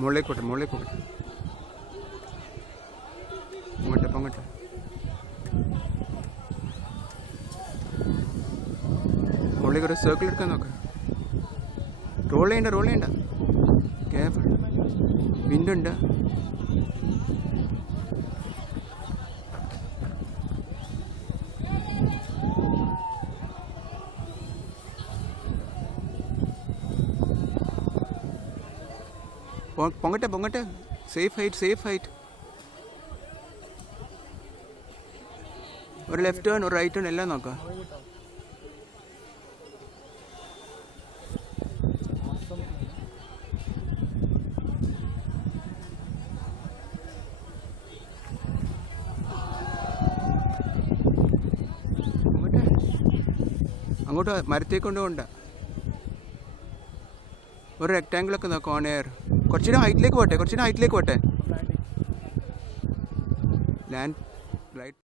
മുകളിലേക്ക് പോകട്ടെ പൊങ്ങട്ടെ മുകളിലേക്ക് ഒരു സർക്കിൾ എടുക്കാൻ നോക്ക്. റോൾ ചെയ്യണ്ട കേഫിൾ. വിൻഡുണ്ട്. പൊങ്ങട്ടെ. Safe height. ഒരു ലെഫ്റ്റ് ടേൺ ഒരു റൈറ്റ് ടേൺ എല്ലാം നോക്കാം. അങ്ങോട്ട് മരത്തേക്ക് കൊണ്ടുപോകണ്ട. ഒരു റെക്റ്റാങ്കിളൊക്കെ നോക്കാം. ഓൺ എയർ കുറച്ചുകൂടെ ഹൈറ്റിലേക്ക് പോട്ടെ. Land light